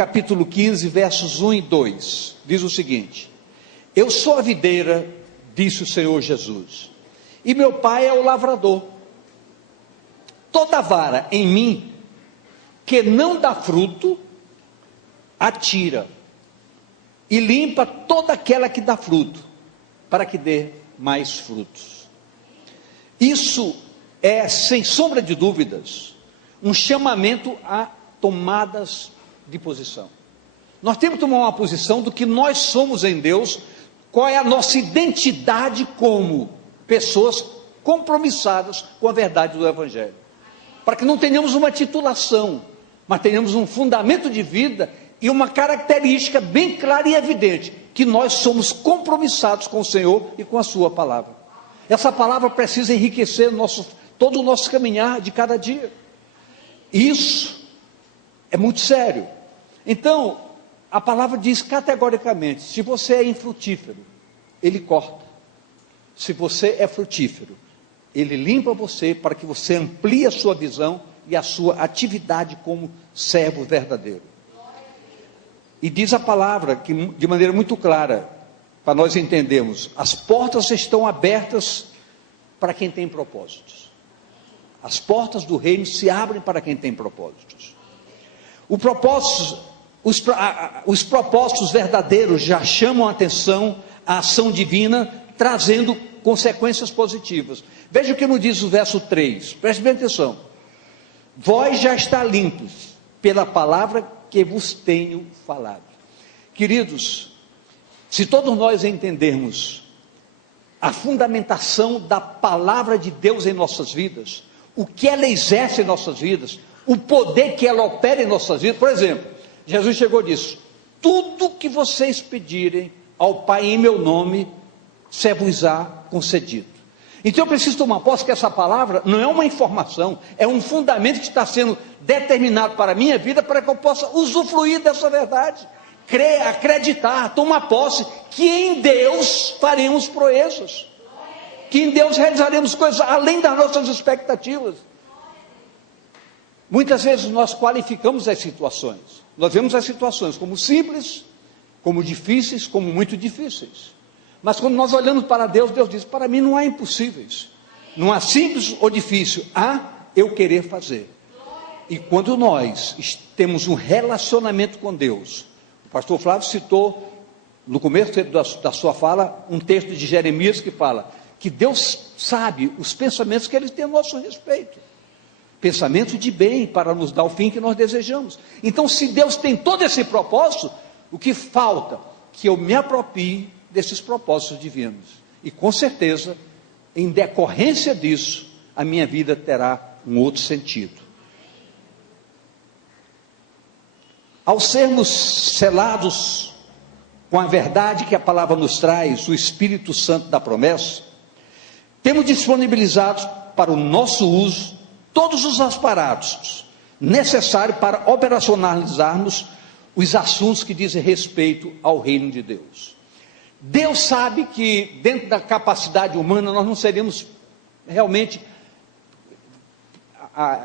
capítulo 15, versos 1 e 2, diz o seguinte: eu sou a videira, disse o Senhor Jesus, e meu pai é o lavrador. Toda vara em mim que não dá fruto, atira, e limpa toda aquela que dá fruto, para que dê mais frutos. Isso é, sem sombra de dúvidas, um chamamento a tomadas de posição. Nós temos que tomar uma posição do que nós somos em Deus, qual é a nossa identidade como pessoas compromissadas com a verdade do Evangelho, para que não tenhamos uma titulação, mas tenhamos um fundamento de vida e uma característica bem clara e evidente, que nós somos compromissados com o Senhor e com a sua palavra. Essa palavra precisa enriquecer todo o nosso caminhar de cada dia. Isso é muito sério. Então, a palavra diz categoricamente: se você é infrutífero, Ele corta. Se você é frutífero, Ele limpa você para que você amplie a sua visão e a sua atividade como servo verdadeiro. E diz a palavra, que de maneira muito clara, para nós entendermos: as portas estão abertas para quem tem propósitos. As portas do reino se abrem para quem tem propósitos. Os propósitos verdadeiros já chamam a atenção, a ação divina, trazendo consequências positivas. Veja o que nos diz o verso 3, preste bem atenção: vós já está limpos pela palavra que vos tenho falado. Queridos, se todos nós entendermos a fundamentação da palavra de Deus em nossas vidas, o que ela exerce em nossas vidas, o poder que ela opera em nossas vidas. Por exemplo, Jesus chegou e disse: tudo que vocês pedirem ao Pai em meu nome, ser-vos-á concedido. Então eu preciso tomar posse que essa palavra não é uma informação, é um fundamento que está sendo determinado para a minha vida, para que eu possa usufruir dessa verdade, crer, acreditar, tomar posse que em Deus faremos proezas, que em Deus realizaremos coisas além das nossas expectativas. Muitas vezes nós qualificamos as situações, nós vemos as situações como simples, como difíceis, como muito difíceis. Mas quando nós olhamos para Deus, Deus diz: para mim não há impossíveis, não há simples ou difícil, há eu querer fazer. E quando nós temos um relacionamento com Deus, o pastor Flávio citou no começo da sua fala um texto de Jeremias que fala que Deus sabe os pensamentos que Ele tem a nosso respeito, pensamento de bem, para nos dar o fim que nós desejamos. Então, se Deus tem todo esse propósito, o que falta? Que eu me aproprie desses propósitos divinos, e com certeza, em decorrência disso, a minha vida terá um outro sentido. Ao sermos selados com a verdade que a palavra nos traz, o Espírito Santo da promessa, temos disponibilizados para o nosso uso todos os aparatos necessários para operacionalizarmos os assuntos que dizem respeito ao reino de Deus. Deus sabe que dentro da capacidade humana nós não seríamos realmente,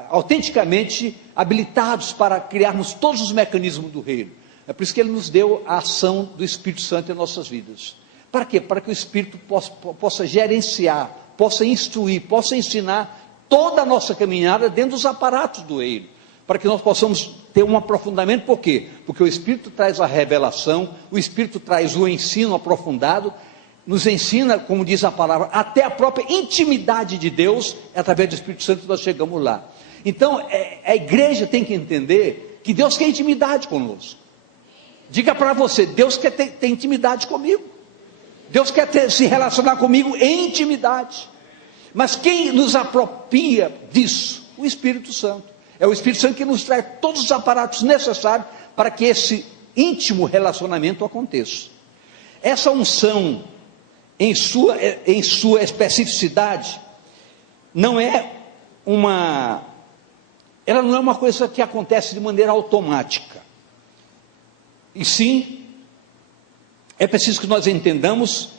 autenticamente habilitados para criarmos todos os mecanismos do reino. É por isso que Ele nos deu a ação do Espírito Santo em nossas vidas. Para quê? Para que o Espírito possa gerenciar, possa instruir, possa ensinar toda a nossa caminhada dentro dos aparatos do reino, para que nós possamos ter um aprofundamento. Por quê? Porque o Espírito traz a revelação, o Espírito traz o ensino aprofundado, nos ensina, como diz a palavra, até a própria intimidade de Deus. Através do Espírito Santo nós chegamos lá. Então a igreja tem que entender que Deus quer intimidade conosco. Diga para você: Deus quer ter intimidade comigo, Deus quer se relacionar comigo em intimidade. Mas quem nos apropria disso? O Espírito Santo. É o Espírito Santo que nos traz todos os aparatos necessários para que esse íntimo relacionamento aconteça. Essa unção, em sua especificidade, ela não é uma coisa que acontece de maneira automática. E sim, é preciso que nós entendamos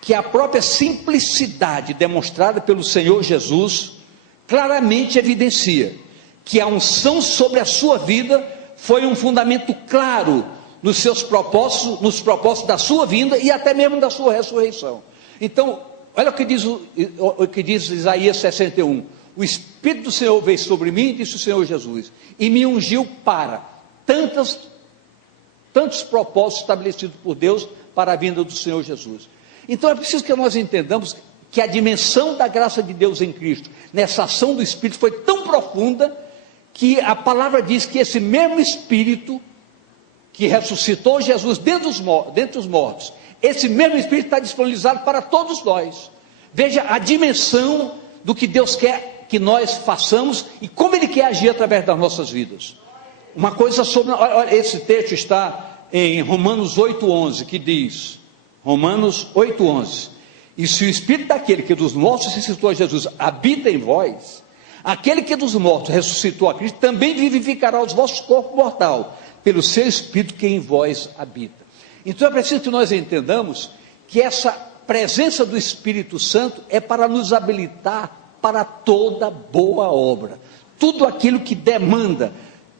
que a própria simplicidade demonstrada pelo Senhor Jesus claramente evidencia que a unção sobre a sua vida foi um fundamento claro nos seus propósitos, nos propósitos da sua vinda e até mesmo da sua ressurreição. Então, olha o que diz Isaías 61. O Espírito do Senhor veio sobre mim, disse o Senhor Jesus, e me ungiu para tantos propósitos estabelecidos por Deus para a vinda do Senhor Jesus. Então é preciso que nós entendamos que a dimensão da graça de Deus em Cristo, nessa ação do Espírito, foi tão profunda, que a palavra diz que esse mesmo Espírito, que ressuscitou Jesus dentre os mortos, esse mesmo Espírito está disponibilizado para todos nós. Veja a dimensão do que Deus quer que nós façamos, e como Ele quer agir através das nossas vidas. Uma coisa sobre, olha, esse texto está em Romanos 8,11, que diz, Romanos 8,11, e se o Espírito daquele que dos mortos ressuscitou a Jesus habita em vós, aquele que dos mortos ressuscitou a Cristo, também vivificará os vossos corpos mortais, pelo seu Espírito que em vós habita. Então é preciso que nós entendamos que essa presença do Espírito Santo é para nos habilitar para toda boa obra, tudo aquilo que demanda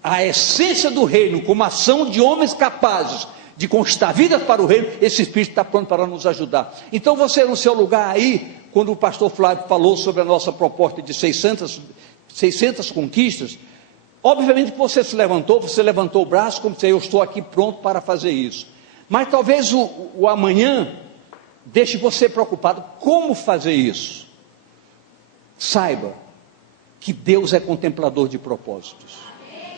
a essência do reino, como ação de homens capazes de conquistar vidas para o reino, esse Espírito está pronto para nos ajudar. Então você no seu lugar aí, quando o pastor Flávio falou sobre a nossa proposta de 600 conquistas, obviamente que você levantou o braço, como se eu estou aqui pronto para fazer isso, mas talvez o amanhã deixe você preocupado, como fazer isso? Saiba que Deus é contemplador de propósitos.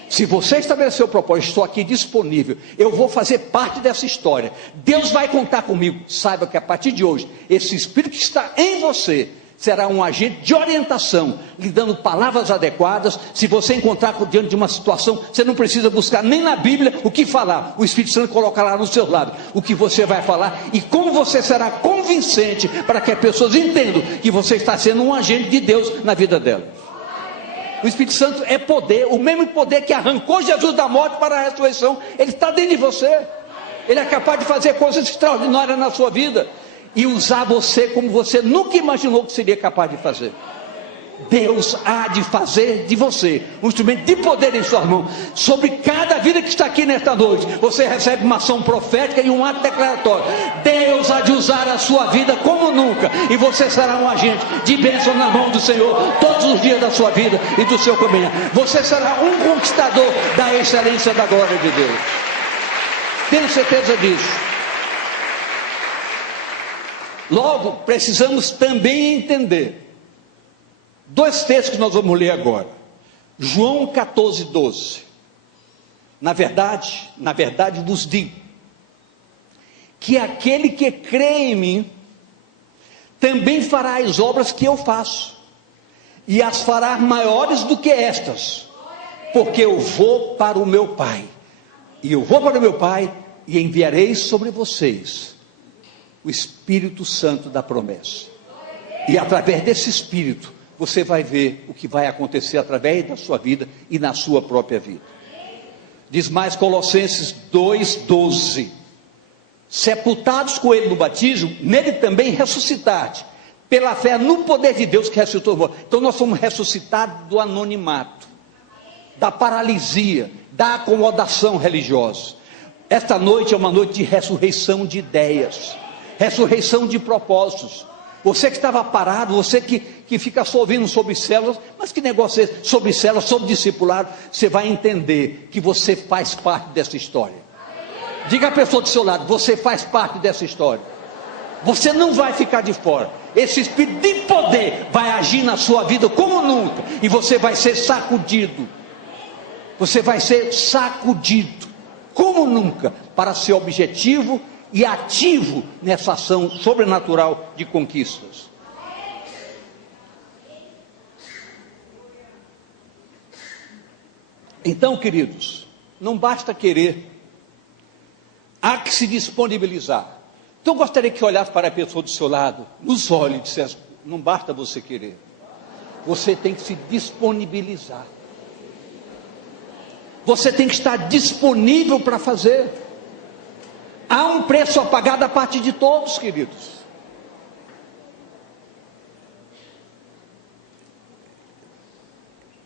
Se você estabeleceu o propósito, estou aqui disponível, eu vou fazer parte dessa história, Deus vai contar comigo. Saiba que a partir de hoje, esse Espírito que está em você será um agente de orientação, lhe dando palavras adequadas. Se você encontrar diante de uma situação, você não precisa buscar nem na Bíblia o que falar, o Espírito Santo colocará no seu lado o que você vai falar, e como você será convincente para que as pessoas entendam que você está sendo um agente de Deus na vida dela. O Espírito Santo é poder, o mesmo poder que arrancou Jesus da morte para a ressurreição, ele está dentro de você. Ele é capaz de fazer coisas extraordinárias na sua vida e usar você como você nunca imaginou que seria capaz de fazer. Deus há de fazer de você um instrumento de poder em sua mão. Sobre cada vida que está aqui nesta noite, você recebe uma ação profética e um ato declaratório. Deus há de usar a sua vida como nunca, e você será um agente de bênção na mão do Senhor todos os dias da sua vida e do seu caminhar. Você será um conquistador da excelência da glória de Deus. Tenho certeza disso. Logo, precisamos também entender dois textos que nós vamos ler agora. João 14:12. Na verdade vos digo, que aquele que crê em mim, também fará as obras que eu faço, e as fará maiores do que estas, porque eu vou para o meu Pai, e eu vou para o meu Pai, e enviarei sobre vocês o Espírito Santo da promessa, e através desse Espírito, você vai ver o que vai acontecer através da sua vida e na sua própria vida. Diz mais Colossenses 2:12, sepultados com ele no batismo, nele também ressuscitaste, pela fé no poder de Deus que ressuscitou. Então nós somos ressuscitados do anonimato, da paralisia, da acomodação religiosa. Esta noite é uma noite de ressurreição de ideias, ressurreição de propósitos. Você que estava parado, você que fica só ouvindo sobre células, mas que negócio é esse? Sobre células, sobre discipulado, você vai entender que você faz parte dessa história. Diga à pessoa do seu lado, você faz parte dessa história. Você não vai ficar de fora. Esse Espírito de poder vai agir na sua vida como nunca, e você vai ser sacudido. Você vai ser sacudido como nunca, para ser objetivo e ativo nessa ação sobrenatural de conquistas. Então, queridos, não basta querer, há que se disponibilizar. Então eu gostaria que olhasse para a pessoa do seu lado, nos olhos, e dissesse: não basta você querer, você tem que se disponibilizar. Você tem que estar disponível para fazer. Há um preço a pagar da parte de todos, queridos.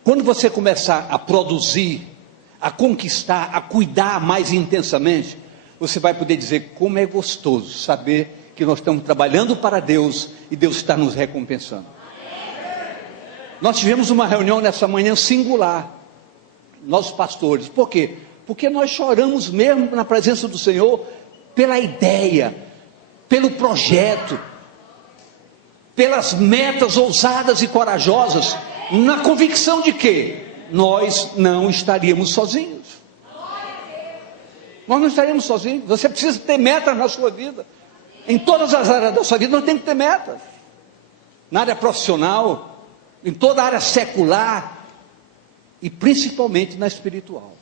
Quando você começar a produzir, a conquistar, a cuidar mais intensamente, você vai poder dizer como é gostoso saber que nós estamos trabalhando para Deus e Deus está nos recompensando. Nós tivemos uma reunião nessa manhã singular, nós pastores. Por quê? Porque nós choramos mesmo na presença do Senhor pela ideia, pelo projeto, pelas metas ousadas e corajosas, na convicção de que nós não estaríamos sozinhos. Nós não estaríamos sozinhos. Você precisa ter metas na sua vida. Em todas as áreas da sua vida nós temos que ter metas. Na área profissional, em toda a área secular e principalmente na espiritual.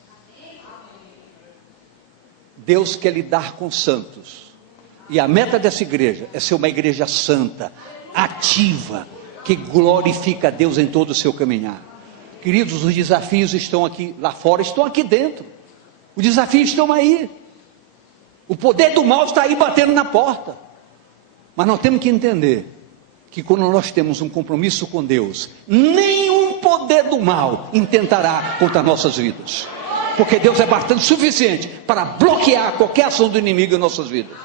Deus quer lidar com santos. E a meta dessa igreja é ser uma igreja santa, ativa, que glorifica a Deus em todo o seu caminhar. Queridos, os desafios estão aqui lá fora, estão aqui dentro. Os desafios estão aí. O poder do mal está aí batendo na porta. Mas nós temos que entender que quando nós temos um compromisso com Deus, nenhum poder do mal intentará contra nossas vidas. Porque Deus é bastante suficiente para bloquear qualquer ação do inimigo em nossas vidas.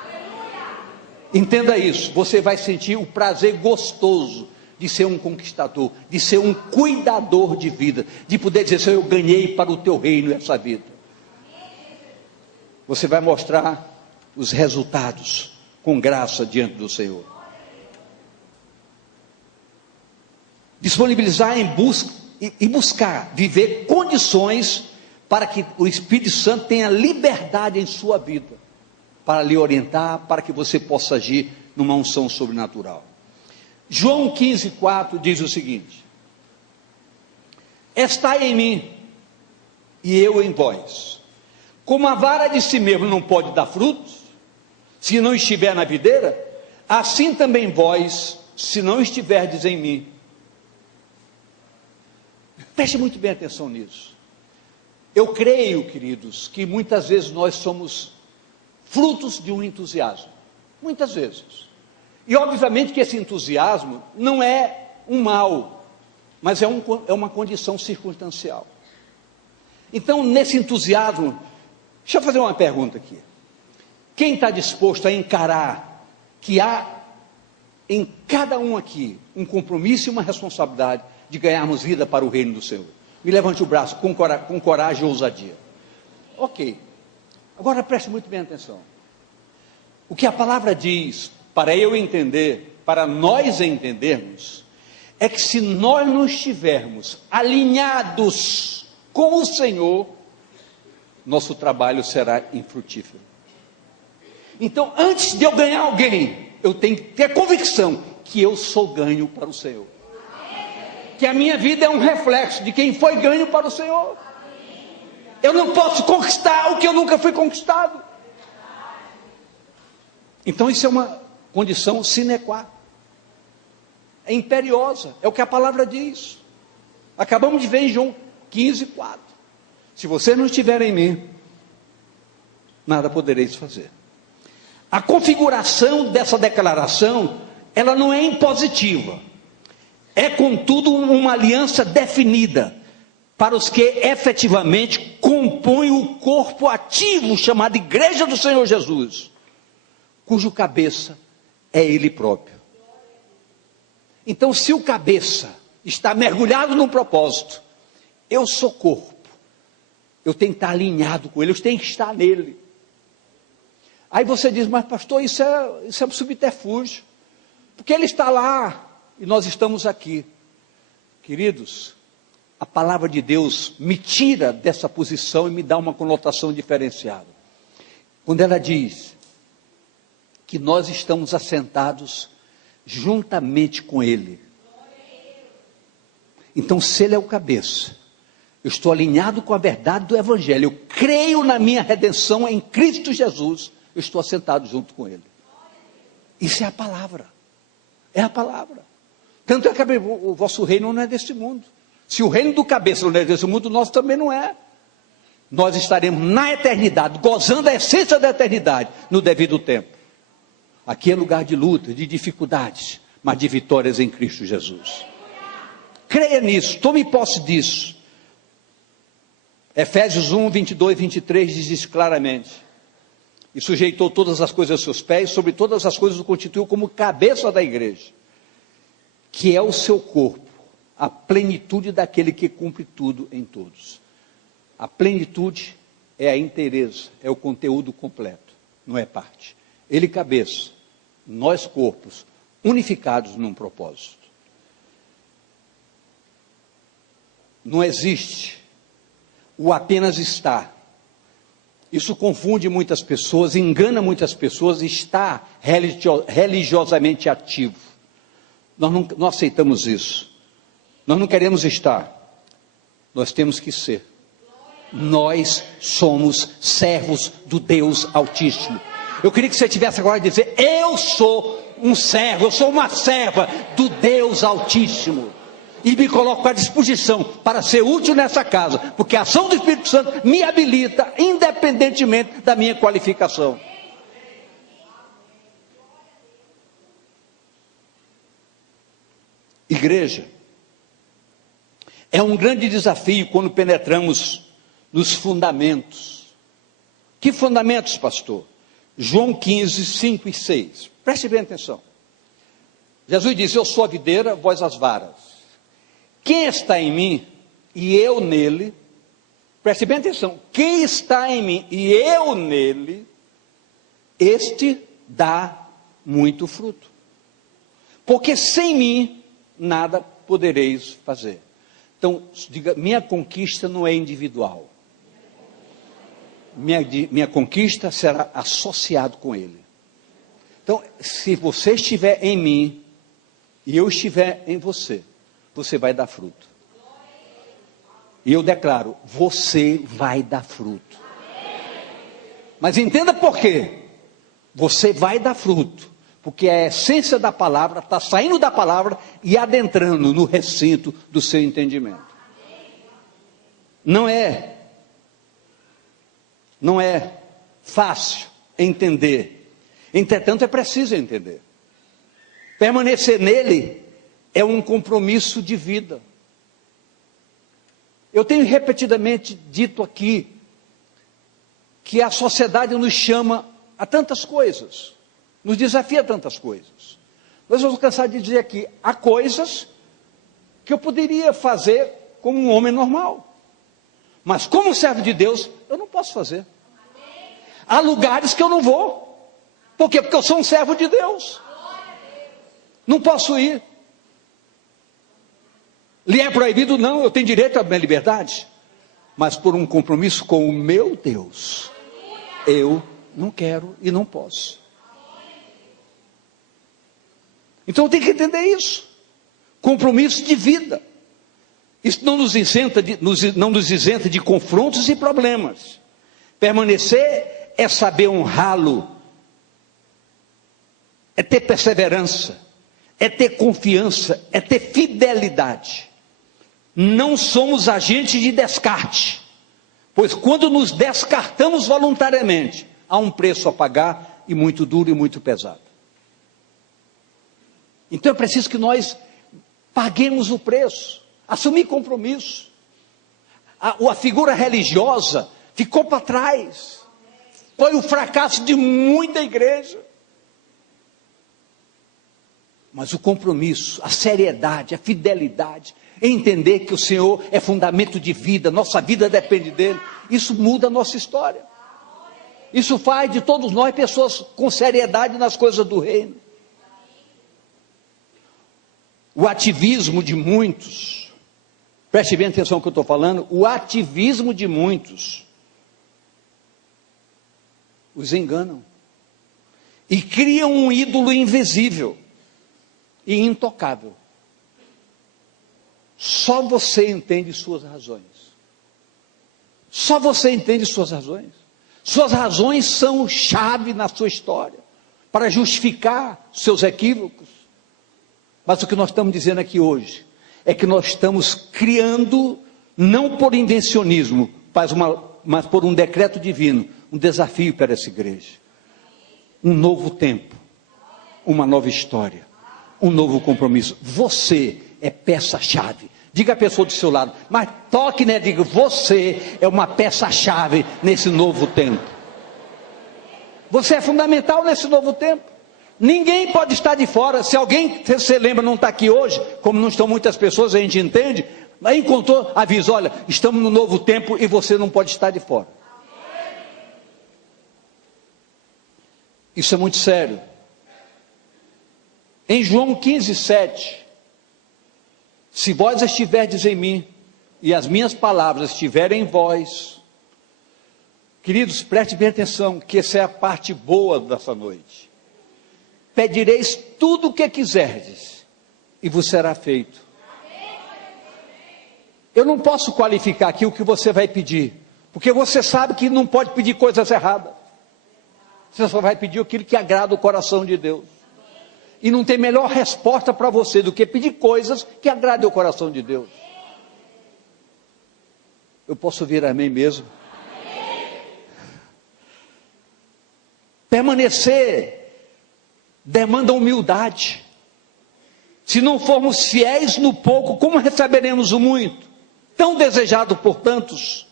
Entenda isso. Você vai sentir o prazer gostoso de ser um conquistador, de ser um cuidador de vida, de poder dizer: Senhor, eu ganhei para o teu reino essa vida. Você vai mostrar os resultados com graça diante do Senhor. Disponibilizar em busca e buscar viver condições para que o Espírito Santo tenha liberdade em sua vida, para lhe orientar, para que você possa agir numa unção sobrenatural. João 15,4 diz o seguinte: estai em mim e eu em vós. Como a vara de si mesmo não pode dar frutos, se não estiver na videira, assim também vós, se não estiverdes em mim. Preste muito bem atenção nisso. Eu creio, queridos, que muitas vezes nós somos frutos de um entusiasmo. Muitas vezes. E obviamente que esse entusiasmo não é um mal, mas é uma condição circunstancial. Então, nesse entusiasmo, deixa eu fazer uma pergunta aqui. Quem está disposto a encarar que há em cada um aqui um compromisso e uma responsabilidade de ganharmos vida para o reino do Senhor? Me levante o braço com coragem e ousadia. Ok. Agora preste muito bem atenção. O que a palavra diz, para eu entender, para nós entendermos, é que se nós não estivermos alinhados com o Senhor, nosso trabalho será infrutífero. Então, antes de eu ganhar alguém, eu tenho que ter convicção que eu sou ganho para o Senhor. Que a minha vida é um reflexo de quem foi ganho para o Senhor. Eu não posso conquistar o que eu nunca fui conquistado. Então isso é uma condição sine qua. É imperiosa, é o que a palavra diz. Acabamos de ver em João 15,4. Se você não estiver em mim, nada podereis fazer. A configuração dessa declaração, ela não é impositiva. É, contudo, uma aliança definida para os que efetivamente compõem o corpo ativo chamado Igreja do Senhor Jesus, cujo cabeça é Ele próprio. Então, se o cabeça está mergulhado num propósito, eu sou corpo, eu tenho que estar alinhado com Ele, eu tenho que estar nele. Aí você diz: mas pastor, isso é um subterfúgio, porque Ele está lá e nós estamos aqui. Queridos, a palavra de Deus me tira dessa posição e me dá uma conotação diferenciada. Quando ela diz que nós estamos assentados juntamente com Ele. Então, se Ele é o cabeça, eu estou alinhado com a verdade do Evangelho, eu creio na minha redenção em Cristo Jesus, eu estou assentado junto com Ele. Isso é a palavra. É a palavra. Tanto é que o vosso reino não é deste mundo. Se o reino do cabeça não é desse mundo, o nosso também não é. Nós estaremos na eternidade, gozando a essência da eternidade, no devido tempo. Aqui é lugar de luta, de dificuldades, mas de vitórias em Cristo Jesus. Creia nisso, tome posse disso. Efésios 1, 22 e 23 diz isso claramente. E sujeitou todas as coisas aos seus pés, sobre todas as coisas o constituiu como cabeça da igreja, que é o seu corpo, a plenitude daquele que cumpre tudo em todos. A plenitude é a inteireza, é o conteúdo completo, não é parte. Ele cabeça, nós corpos, unificados num propósito. Não existe o apenas estar. Isso confunde muitas pessoas, engana muitas pessoas, está religiosamente ativo. Nós não aceitamos isso. Nós não queremos estar. Nós temos que ser. Nós somos servos do Deus Altíssimo. Eu queria que você tivesse agora de dizer: eu sou um servo, eu sou uma serva do Deus Altíssimo. E me coloco à disposição para ser útil nessa casa, porque a ação do Espírito Santo me habilita, independentemente da minha qualificação. Igreja, é um grande desafio quando penetramos nos fundamentos. Que fundamentos, pastor? João 15, 5 e 6. Preste bem atenção. Jesus diz: eu sou a videira, vós as varas. Quem está em mim e eu nele, preste bem atenção, quem está em mim e eu nele, este dá muito fruto. Porque sem mim nada podereis fazer. Então, diga: minha conquista não é individual. Minha conquista será associado com ele. Então, se você estiver em mim e eu estiver em você, você vai dar fruto. E eu declaro: você vai dar fruto. Mas entenda por quê. Você vai dar fruto, porque a essência da palavra está saindo da palavra e adentrando no recinto do seu entendimento. Não é fácil entender. Entretanto, é preciso entender. Permanecer nele é um compromisso de vida. Eu tenho repetidamente dito aqui que a sociedade nos chama a tantas coisas, nos desafia a tantas coisas. Mas eu vou cansar de dizer aqui: há coisas que eu poderia fazer como um homem normal, mas como servo de Deus, eu não posso fazer. Há lugares que eu não vou. Por quê? Porque eu sou um servo de Deus. Não posso ir. Lhe é proibido? Não, eu tenho direito à minha liberdade. Mas por um compromisso com o meu Deus, eu não quero e não posso. Então eu tenho que entender isso. Compromisso de vida. Isso não nos isenta de confrontos e problemas. Permanecer é saber honrá-lo, é ter perseverança, é ter confiança, é ter fidelidade. Não somos agentes de descarte, pois quando nos descartamos voluntariamente, há um preço a pagar, e muito duro e muito pesado. Então é preciso que nós paguemos o preço, assumir compromisso. A figura religiosa ficou para trás, foi o fracasso de muita igreja. Mas o compromisso, a seriedade, a fidelidade, entender que o Senhor é fundamento de vida, nossa vida depende dele, isso muda a nossa história. Isso faz de todos nós pessoas com seriedade nas coisas do reino. O ativismo de muitos, preste bem atenção no que eu estou falando, o ativismo de muitos os enganam e criam um ídolo invisível e intocável. Só você entende suas razões. Só você entende suas razões. Suas razões são chave na sua história para justificar seus equívocos. Mas o que nós estamos dizendo aqui hoje é que nós estamos criando, não por invencionismo, mas por um decreto divino, um desafio para essa igreja. Um novo tempo, uma nova história, um novo compromisso. Você é peça-chave Diga à pessoa do seu lado, mas toque, né? Diga, você é uma peça-chave nesse novo tempo. Você é fundamental nesse novo tempo. Ninguém pode estar de fora. Se alguém, você lembra, não está aqui hoje, como não estão muitas pessoas, a gente entende, mas encontrou, avisa, olha, estamos no novo tempo e você não pode estar de fora. Isso é muito sério. Em João 15:7, se vós estiverdes em mim, e as minhas palavras estiverem em vós, queridos, preste bem atenção, que essa é a parte boa dessa noite. Pedireis tudo o que quiserdes, e vos será feito. Eu não posso qualificar aqui o que você vai pedir, porque você sabe que não pode pedir coisas erradas. Você só vai pedir aquilo que agrada o coração de Deus. E não tem melhor resposta para você do que pedir coisas que agradem o coração de Deus. Eu posso ouvir amém mesmo? Amém. Permanecer demanda humildade. Se não formos fiéis no pouco, como receberemos o muito? Tão desejado por tantos.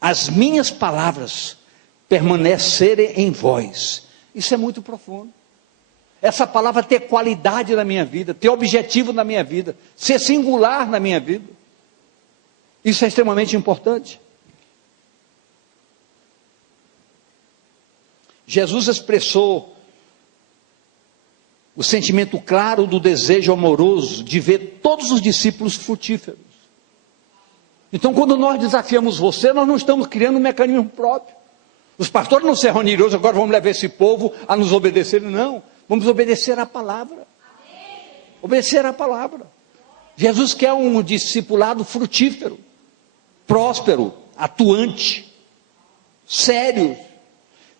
As minhas palavras permanecerem em vós. Isso é muito profundo. Essa palavra ter qualidade na minha vida, ter objetivo na minha vida, ser singular na minha vida. Isso é extremamente importante. Jesus expressou o sentimento claro do desejo amoroso de ver todos os discípulos frutíferos. Então, quando nós desafiamos você, nós não estamos criando um mecanismo próprio. Os pastores não se reuniram hoje, agora vamos levar esse povo a nos obedecer. Não, vamos obedecer à palavra. Obedecer à palavra. Jesus quer um discipulado frutífero, próspero, atuante, sério.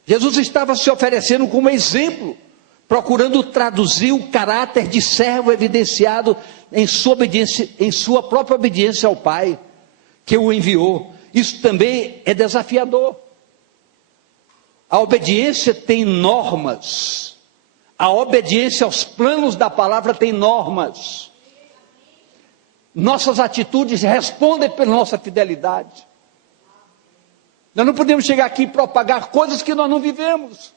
Jesus estava se oferecendo como exemplo, procurando traduzir o caráter de servo evidenciado em sua obediência, em sua própria obediência ao Pai, que o enviou. Isso também é desafiador. A obediência tem normas. A obediência aos planos da palavra tem normas. Nossas atitudes respondem pela nossa fidelidade. Nós não podemos chegar aqui e propagar coisas que nós não vivemos.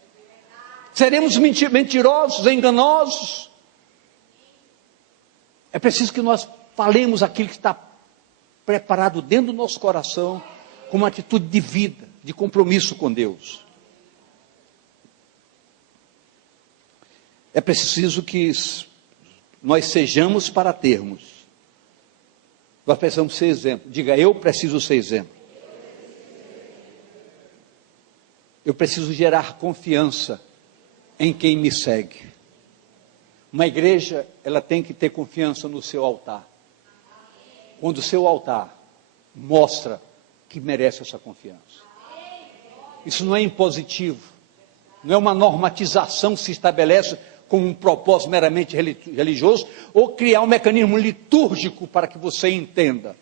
Seremos mentirosos, enganosos. É preciso que nós falemos aquilo que está preparado dentro do nosso coração, com uma atitude de vida, de compromisso com Deus. É preciso que nós sejamos para termos. Nós precisamos ser exemplo. Diga, eu preciso ser exemplo. Eu preciso gerar confiança em quem me segue. Uma igreja, ela tem que ter confiança no seu altar. Quando o seu altar mostra que merece essa confiança. Isso não é impositivo. Não é uma normatização que se estabelece com um propósito meramente religioso, ou criar um mecanismo litúrgico para que você entenda.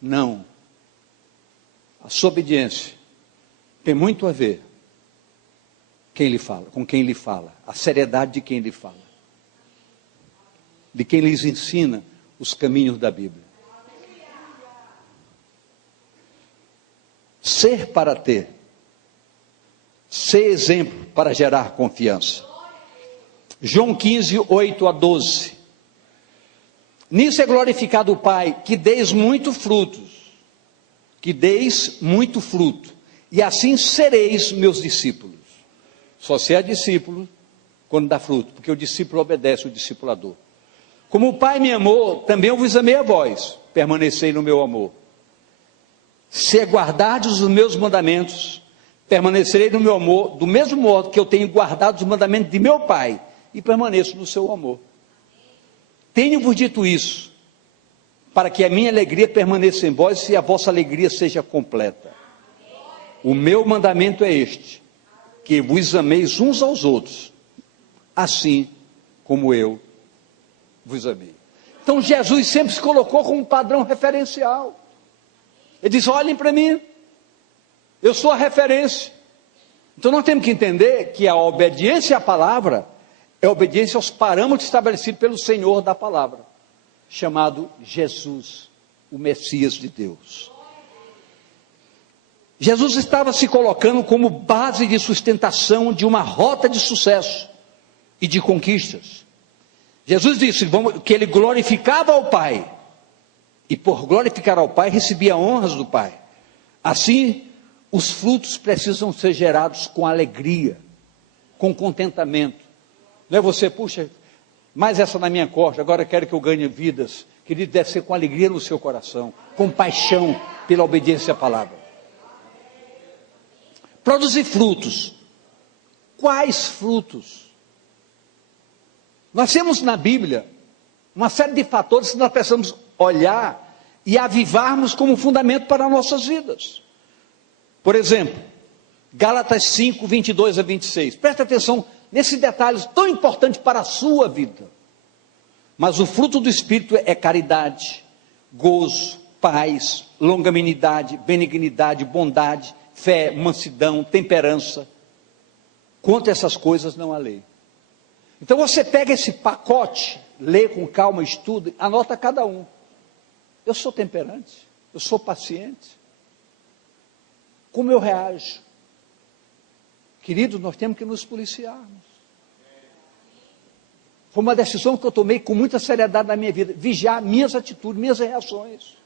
Não. A sua obediência tem muito a ver com quem lhe fala, a seriedade de quem lhe fala, de quem lhes ensina os caminhos da Bíblia. Ser para ter, ser exemplo para gerar confiança. João 15, 8 a 12. Nisso é glorificado o Pai, que deis muito frutos, e assim sereis meus discípulos. Só se é discípulo quando dá fruto, porque o discípulo obedece o discipulador. Como o Pai me amou, também eu vos amei a vós, permanecei no meu amor. Se guardardes os meus mandamentos, permanecerei no meu amor, do mesmo modo que eu tenho guardado os mandamentos de meu Pai, e permaneço no seu amor. Tenho-vos dito isso, para que a minha alegria permaneça em vós e a vossa alegria seja completa. O meu mandamento é este, que vos ameis uns aos outros, assim como eu vos amei. Então Jesus sempre se colocou como um padrão referencial. Ele diz, olhem para mim, eu sou a referência. Então nós temos que entender que a obediência à palavra é obediência aos parâmetros estabelecidos pelo Senhor da palavra. chamado Jesus, o Messias de Deus. Jesus estava se colocando como base de sustentação de uma rota de sucesso e de conquistas. Jesus disse que ele glorificava ao Pai, e por glorificar ao Pai, recebia honras do Pai. Assim, os frutos precisam ser gerados com alegria, com contentamento. Não é você, puxa, mais essa na minha costa, agora eu quero que eu ganhe vidas. Querido, deve ser com alegria no seu coração, com paixão pela obediência à palavra. Produzir frutos. Quais frutos? Nós temos na Bíblia uma série de fatores que nós precisamos olhar e avivarmos como fundamento para nossas vidas. Por exemplo, Gálatas 5, 22 a 26. Presta atenção nesses detalhes tão importantes para a sua vida. Mas o fruto do Espírito é caridade, gozo, paz, longanimidade, benignidade, bondade, fé, mansidão, temperança. Contra essas coisas não há lei. Então você pega esse pacote, lê com calma, estuda, anota cada um. Eu sou temperante, eu sou paciente. Como eu reajo? Queridos, nós temos que nos policiarmos. Foi uma decisão que eu tomei com muita seriedade na minha vida. Vigiar minhas atitudes, minhas reações.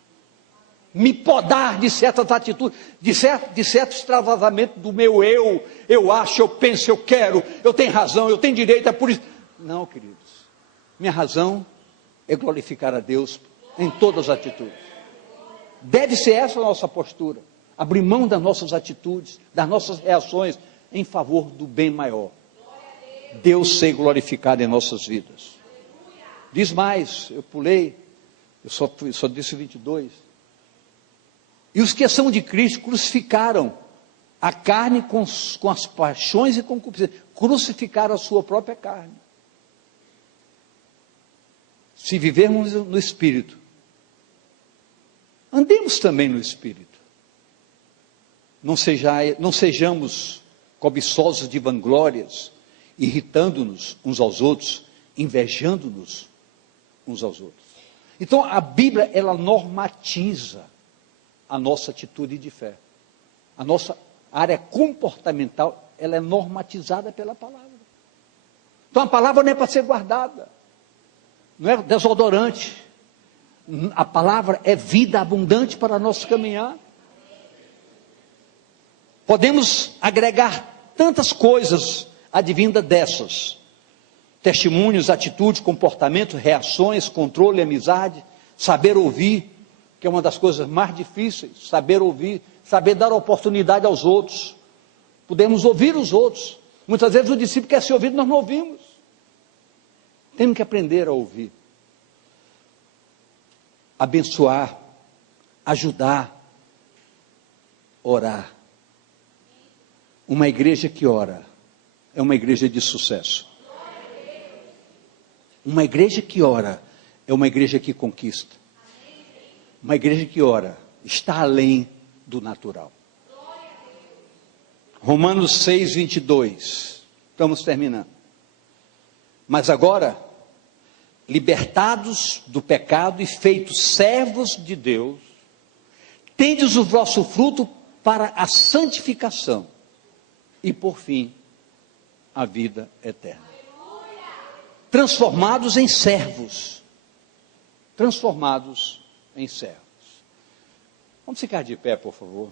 Me podar de certas atitudes, de certo extravasamento do meu eu acho, eu penso, eu quero, eu tenho razão, eu tenho direito, é por isso. Não, queridos. Minha razão é glorificar a Deus em todas as atitudes. Deve ser essa a nossa postura. Abrir mão das nossas atitudes, das nossas reações, em favor do bem maior. Deus ser glorificado em nossas vidas. Diz mais, eu pulei, eu só disse 22. E os que são de Cristo crucificaram a carne com as paixões e concupiscências. Crucificaram a sua própria carne. Se vivermos no Espírito, andemos também no Espírito. Não sejamos cobiçosos de vanglórias, irritando-nos uns aos outros, invejando-nos uns aos outros. Então a Bíblia, ela normatiza a nossa atitude de fé. A nossa área comportamental, ela é normatizada pela palavra. Então a palavra não é para ser guardada, não é desodorante. A palavra é vida abundante para nosso caminhar. Podemos agregar tantas coisas advinda dessas: testemunhos, atitudes, comportamento, reações, controle, amizade, saber ouvir, que é uma das coisas mais difíceis, saber ouvir, saber dar oportunidade aos outros. Podemos ouvir os outros. Muitas vezes o discípulo quer ser ouvido, nós não ouvimos. Temos que aprender a ouvir. Abençoar, ajudar, orar. Uma igreja que ora é uma igreja de sucesso. Uma igreja que ora é uma igreja que conquista. Uma igreja que ora está além do natural. Romanos 6, 22. Estamos terminando. Mas agora, libertados do pecado e feitos servos de Deus, tendes o vosso fruto para a santificação e, por fim, a vida eterna. Transformados em servos. Transformados em servos. Vamos ficar de pé, por favor.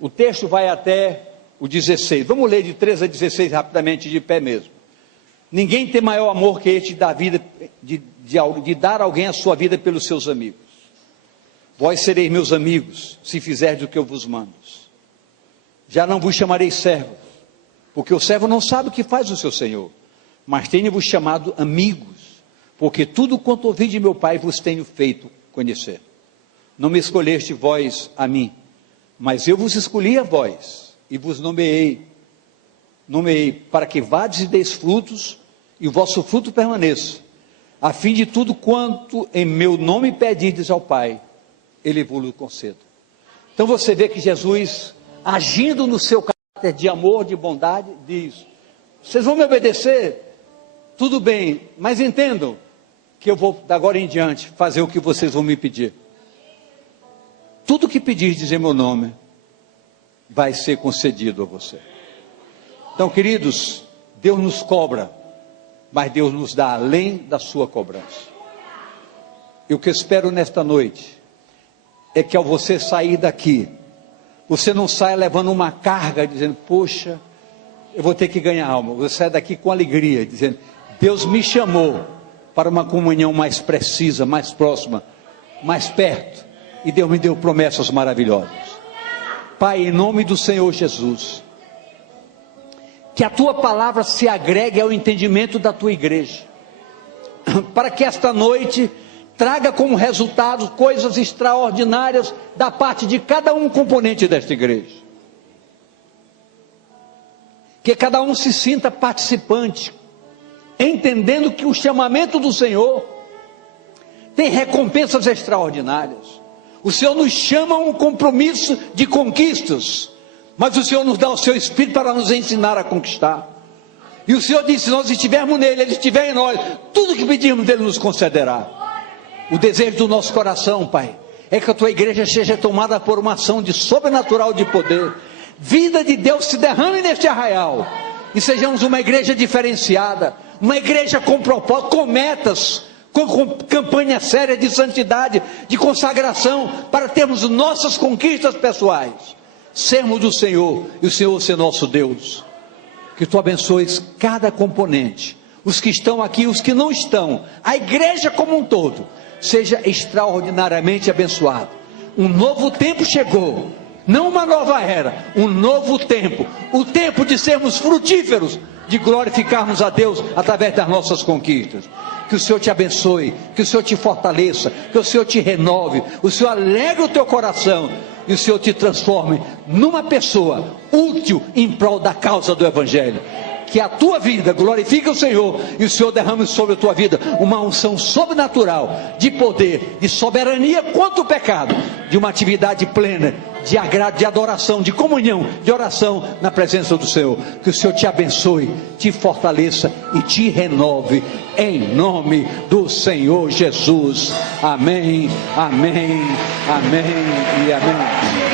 O texto vai até o 16. Vamos ler de 13 a 16 rapidamente, de pé mesmo. Ninguém tem maior amor que este de dar alguém a sua vida pelos seus amigos. Vós sereis meus amigos, se fizerdes o que eu vos mando. Já não vos chamarei servos, porque o servo não sabe o que faz o seu senhor, mas tenho-vos chamado amigos, porque tudo quanto ouvi de meu Pai vos tenho feito conhecer. Não me escolheste vós a mim, mas eu vos escolhi a vós, e vos nomeei para que vades e deis frutos, e o vosso fruto permaneça, a fim de tudo quanto em meu nome pedirdes ao Pai, Ele vos conceda. Então você vê que Jesus, agindo no seu caráter de amor, de bondade, diz: vocês vão me obedecer? Tudo bem, mas entendam, que eu vou, da agora em diante, fazer o que vocês vão me pedir. Tudo que pedir, dizer meu nome, vai ser concedido a você. Então, queridos, Deus nos cobra, mas Deus nos dá além da sua cobrança. E o que eu espero nesta noite, é que ao você sair daqui, você não saia levando uma carga, dizendo, poxa, eu vou ter que ganhar alma. Você sai daqui com alegria, dizendo, Deus me chamou para uma comunhão mais precisa, mais próxima, mais perto. E Deus me deu promessas maravilhosas. Pai, em nome do Senhor Jesus, que a tua palavra se agregue ao entendimento da tua igreja, para que esta noite traga como resultado coisas extraordinárias da parte de cada um componente desta igreja. Que cada um se sinta participante, entendendo que o chamamento do Senhor tem recompensas extraordinárias. O Senhor nos chama a um compromisso de conquistas, mas o Senhor nos dá o seu Espírito para nos ensinar a conquistar. E o Senhor disse, se nós estivermos nele, ele estiver em nós, tudo que pedirmos dele nos concederá. O desejo do nosso coração, Pai, é que a tua igreja seja tomada por uma ação de sobrenatural de poder. Vida de Deus se derrame neste arraial, e sejamos uma igreja diferenciada, uma igreja com propósito, com metas, com campanha séria de santidade, de consagração, para termos nossas conquistas pessoais, sermos do Senhor, e o Senhor ser nosso Deus. Que tu abençoes cada componente, os que estão aqui, os que não estão, a igreja como um todo, seja extraordinariamente abençoado. Um novo tempo chegou, não uma nova era, um novo tempo, o tempo de sermos frutíferos, de glorificarmos a Deus através das nossas conquistas. Que o Senhor te abençoe, que o Senhor te fortaleça, que o Senhor te renove, o Senhor alegre o teu coração, e o Senhor te transforme numa pessoa útil em prol da causa do Evangelho. Que a tua vida glorifique o Senhor, e o Senhor derrame sobre a tua vida uma unção sobrenatural, de poder, de soberania contra o pecado, de uma atividade plena, de agrado, de adoração, de comunhão, de oração na presença do Senhor. Que o Senhor te abençoe, te fortaleça e te renove, em nome do Senhor Jesus. Amém, amém, amém e amém.